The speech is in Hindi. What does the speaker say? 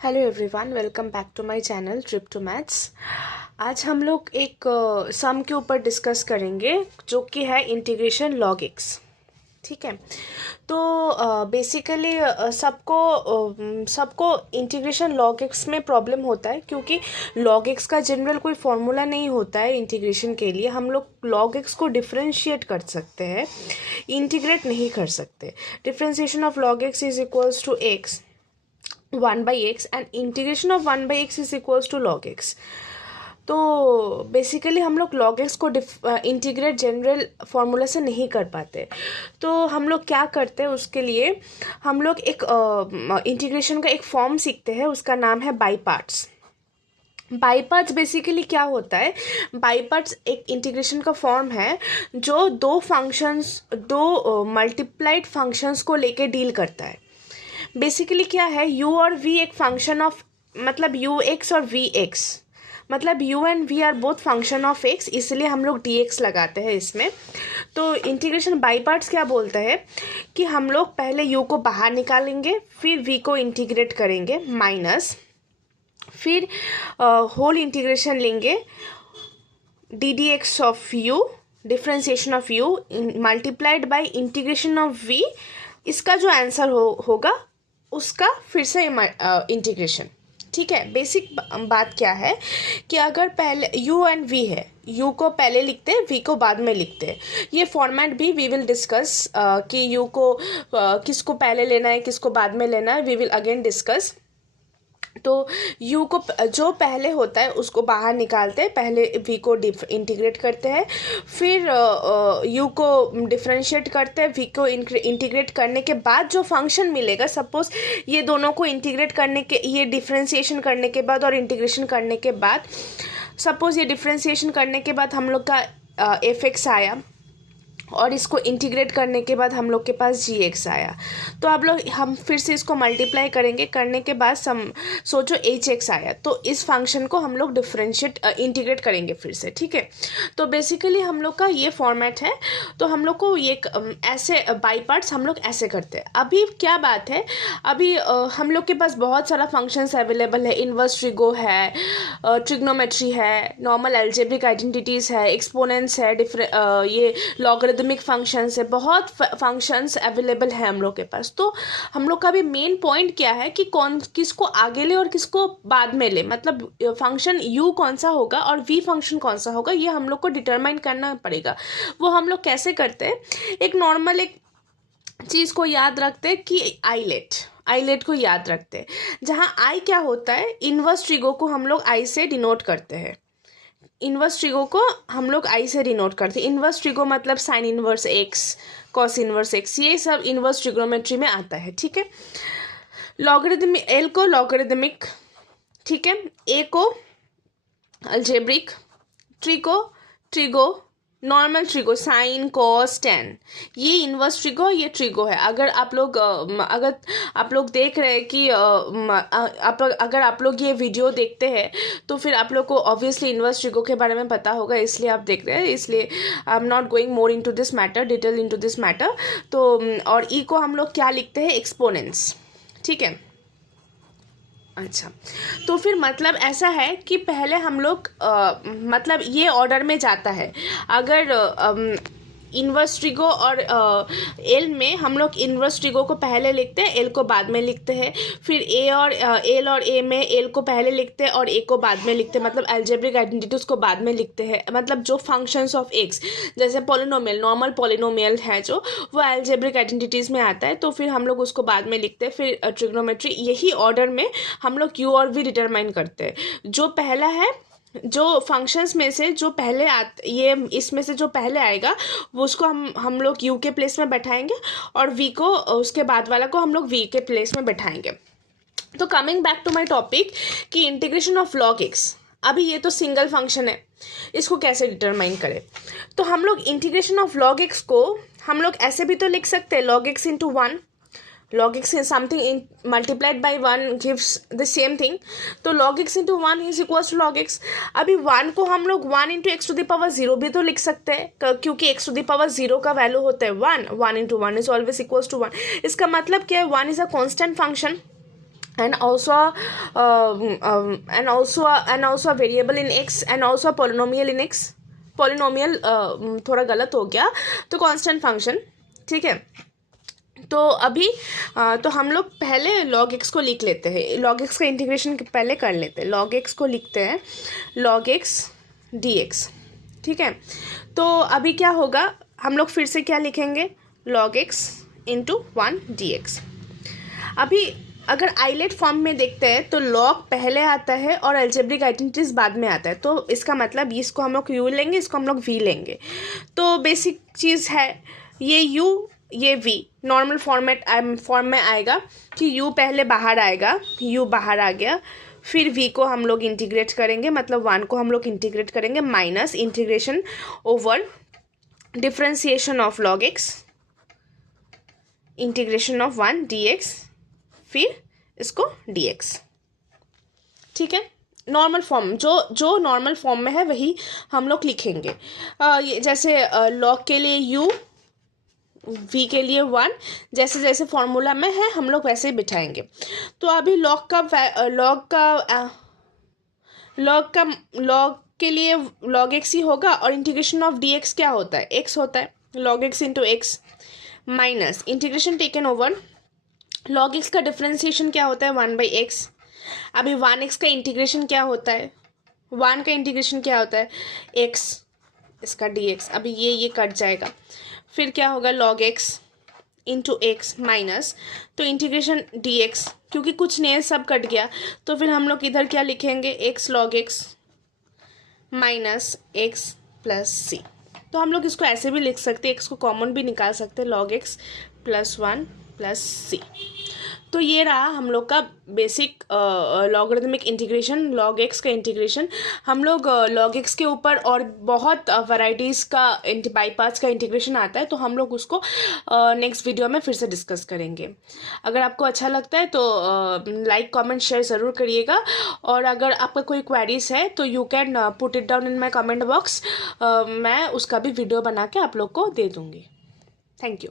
Hello everyone, welcome back to my channel trip to maths. आज हम लोग एक सम के ऊपर डिस्कस करेंगे जो कि है इंटीग्रेशन लॉग एक्स। ठीक है, तो बेसिकली सबको इंटीग्रेशन लॉग एक्स में प्रॉब्लम होता है क्योंकि लॉग एक्स का जनरल कोई फॉर्मूला नहीं होता है इंटीग्रेशन के लिए। हम लोग लॉग एक्स को डिफरेंशिएट कर सकते हैं, इंटीग्रेट नहीं कर सकते। Differentiation of log x is equals to x 1/x and integration of 1/x is equals to log x। तो बेसिकली हम लोग log x को इंटीग्रेट जनरल फार्मूला से नहीं कर पाते। तो हम लोग क्या करते हैं, उसके लिए हम लोग एक इंटीग्रेशन का एक फॉर्म सीखते हैं, उसका नाम है by parts. By parts basically क्या होता है? बाई पार्ट्स एक इंटीग्रेशन का फॉर्म है जो दो मल्टीप्लाइड फंक्शंस को लेके डील करता है। बेसिकली क्या है, u और v एक फंक्शन ऑफ मतलब ux और vx, मतलब u and v are both function of x, इसलिए हम लोग dx लगाते हैं इसमें। तो इंटीग्रेशन बाई पार्ट्स क्या बोलता है कि हम लोग पहले u को बाहर निकालेंगे, फिर v को इंटीग्रेट करेंगे माइनस, फिर होल इंटीग्रेशन लेंगे ddx of u, differentiation of u multiplied by integration of v। इसका जो आंसर होगा उसका फिर से इंटीग्रेशन। ठीक है, बेसिक बात क्या है कि अगर पहले u एंड v है, u को पहले लिखते हैं, v को बाद में लिखते हैं। ये फॉर्मेट भी वी विल डिस्कस कि u को किसको पहले लेना है, किसको बाद में लेना है, वी विल अगेन डिस्कस। तो u को जो पहले होता है उसको बाहर निकालते हैं, पहले v को इंटीग्रेट करते हैं, फिर u को डिफरेंशिएट करते हैं, v को इंटीग्रेट करने के बाद जो फंक्शन मिलेगा, सपोज ये दोनों को इंटीग्रेट करने के, ये डिफरेंशिएशन करने के बाद और इंटीग्रेशन करने के बाद, सपोज ये डिफरेंशिएशन करने के बाद हम लोग का fx आया और इसको इंटीग्रेट करने के बाद हम लोग के पास gx आया। तो अब लोग हम फिर से इसको मल्टीप्लाई करेंगे, करने के बाद सोचो hx आया, तो इस फंक्शन को हम लोग डिफरेंशिएट इंटीग्रेट करेंगे फिर से। ठीक है, तो बेसिकली हम लोग का ये फॉर्मेट है। तो हम लोग को ये ऐसे बाई पार्ट्स हम लोग ऐसे करते हैं। अभी क्या बात है, अभी हम लोग के पास बहुत सारा फंक्शंस अवेलेबल है। इनवर्स ट्रिगो है, ट्रिग्नोमेट्री है, नॉर्मल अलजेब्रिक आइडेंटिटीज़ है, एक्सपोनेंट्स है, ये लॉगरिदमिक फंक्शंस है, बहुत फंक्शंस अवेलेबल है हम लोग के पास। तो हम लोग का भी मेन पॉइंट क्या है कि किसको आगे ले और किसको बाद में ले, मतलब फंक्शन u कौन सा होगा और v फंक्शन कौन सा होगा, ये हम लोग को डिटरमाइन करना पड़ेगा। वो हम लोग कैसे करते हैं, एक नॉर्मल एक चीज़ को याद रखते हैं कि आईलेट को याद रखते हैं, जहाँ आई क्या होता है, इनवर्स ट्रिगो को हम लोग आई से डिनोट करते हैं। इनवर्स ट्रिगो को हम लोग आई से डिनोट करते हैं। इनवर्स ट्रिगो मतलब sine inverse x, cos inverse x, ये सब इनवर्स ट्रिग्नोमेट्री में आता है। ठीक है, लॉगरिदमिक, एल को लॉगरिदमिक, ठीक है, ए को algebraic, trigo normal trigo sine cos tan, ये इनवर्स ट्रिगो, ये ट्रिगो है। अगर आप लोग देख रहे हैं कि अगर आप लोग ये वीडियो देखते हैं तो फिर आप लोग को ऑब्वियसली इनवर्स ट्रिगो के बारे में पता होगा, इसलिए आप देख रहे हैं। इसलिए I am not going more into this matter, detail into this matter. तो और ई को हम लोग क्या लिखते हैं, एक्सपोनेंट्स। ठीक है, अच्छा, तो फिर मतलब ऐसा है कि पहले हम लोग मतलब ये ऑर्डर में जाता है। अगर इनवर्स ट्रिगो और एल में हम लोग इनवर्स ट्रिगो को पहले लिखते हैं, एल को बाद में लिखते हैं। फिर एल और ए में एल को पहले लिखते हैं और ए को बाद में लिखते हैं, मतलब अलजेब्रिक आइडेंटिटीज को बाद में लिखते हैं। मतलब जो फंक्शंस ऑफ एक्स, जैसे पॉलिनोमियल, नॉर्मल पॉलिनोमियल है जो, वो अलजेब्रिक आइडेंटिटीज़ में आता है, तो फिर हम लोग उसको बाद में लिखते हैं। फिर ट्रिग्नोमेट्री, यही ऑर्डर में हम लोग यू और वी डिटरमाइन करते हैं। जो पहला है, जो फंक्शंस में से जो पहले ये इसमें से जो पहले आएगा वो उसको हम लोग u के प्लेस में बैठाएंगे और v को, उसके बाद वाला को हम लोग v के प्लेस में बैठाएंगे। तो coming back to my topic कि इंटीग्रेशन ऑफ log x, अभी ये तो सिंगल फंक्शन है, इसको कैसे डिटरमाइन करें। तो हम लोग इंटीग्रेशन ऑफ log x को हम लोग ऐसे भी तो लिख सकते हैं, log x into 1, log x is something in multiplied by 1 gives the same thing। तो log x into 1 is equals to log x। अभी 1 को हम लोग 1 into x to the power 0 भी तो लिख सकते हैं, क्योंकि x to the power 0 का वैल्यू होता है 1 into 1 is always equals to 1। इसका मतलब क्या है, 1 is a constant function। and also a variable in x and also a polynomial in x. polynomial थोड़ा गलत हो गया, तो कांस्टेंट फंक्शन, ठीक है। तो अभी तो हम लोग पहले log x को लिख लेते हैं, log x का इंटीग्रेशन पहले कर लेते हैं। log x को लिखते हैं log x dx, ठीक है। तो अभी क्या होगा, हम लोग फिर से क्या लिखेंगे, log x इंटू 1 dx। अभी अगर आइलेट फॉर्म में देखते हैं तो log पहले आता है और अलजेब्रिक आइडेंटिटीज बाद में आता है, तो इसका मतलब इसको हम लोग u लेंगे, इसको हम लोग v लेंगे। तो बेसिक चीज़ है, ये u ये v नॉर्मल फॉर्म में आएगा कि u पहले बाहर आएगा, u बाहर आ गया, फिर v को हम लोग इंटीग्रेट करेंगे, मतलब 1 को हम लोग इंटीग्रेट करेंगे, minus integration over differentiation of log x, integration of 1 dx, फिर इसको dx, ठीक है। नॉर्मल फॉर्म जो नॉर्मल फॉर्म में है वही हम लोग लिखेंगे। जैसे log के लिए u, v के लिए 1, जैसे जैसे फॉर्मूला में है हम लोग वैसे ही बिठाएंगे। तो अभी log के लिए log x ही होगा, और इंटीग्रेशन ऑफ dx क्या होता है, x होता है, log x into x, minus integration taken over log x का डिफ्रेंसिएशन क्या होता है, 1/x। अभी 1x का इंटीग्रेशन क्या होता है, 1 का इंटीग्रेशन क्या होता है, x, इसका dx। अभी ये कट जाएगा, फिर क्या होगा, log x into x minus, तो इंटीग्रेशन dx, क्योंकि कुछ नहीं है सब कट गया, तो फिर हम लोग इधर क्या लिखेंगे, x log x minus x plus c. तो हम लोग इसको ऐसे भी लिख सकते हैं, x को कॉमन भी निकाल सकते हैं, log x plus 1 plus c. तो ये रहा हम लोग का basic logarithmic integration, log x का इंटीग्रेशन। हम लोग log x के ऊपर और बहुत वैरायटीज़ का बाई पार्ट्स का इंटीग्रेशन आता है, तो हम लोग उसको नेक्स्ट वीडियो में फिर से डिस्कस करेंगे। अगर आपको अच्छा लगता है तो लाइक कमेंट शेयर ज़रूर करिएगा, और अगर आपका कोई क्वेरीज है तो you can put it down in my comment box, मैं उसका भी वीडियो बना के आप लोग को दे दूँगी। Thank you.